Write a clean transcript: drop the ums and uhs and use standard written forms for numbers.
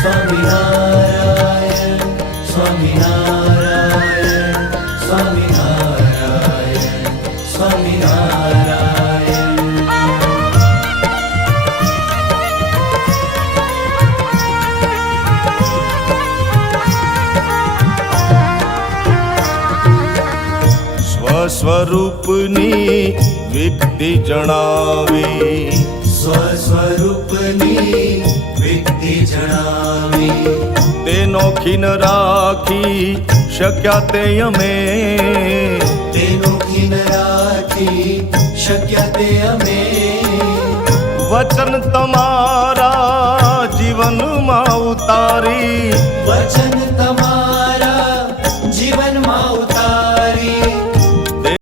સ્વામિનારાયણ સ્વામિનારાયણ સ્વામિનારાયણ સ્વામિનારાયણ. સ્વસ્વરૂપની વિગતિ જણાવી, સ્વસ્વરૂપની વિગતિ જણાવી, તેનો ખીન રાખી શક્યા તે અમે, તેનો ખીન રાખી શક્યા તે અમે. વચન તમારા જીવનમાં ઉતારી, વચન તમારા જીવનમાં ઉતારી,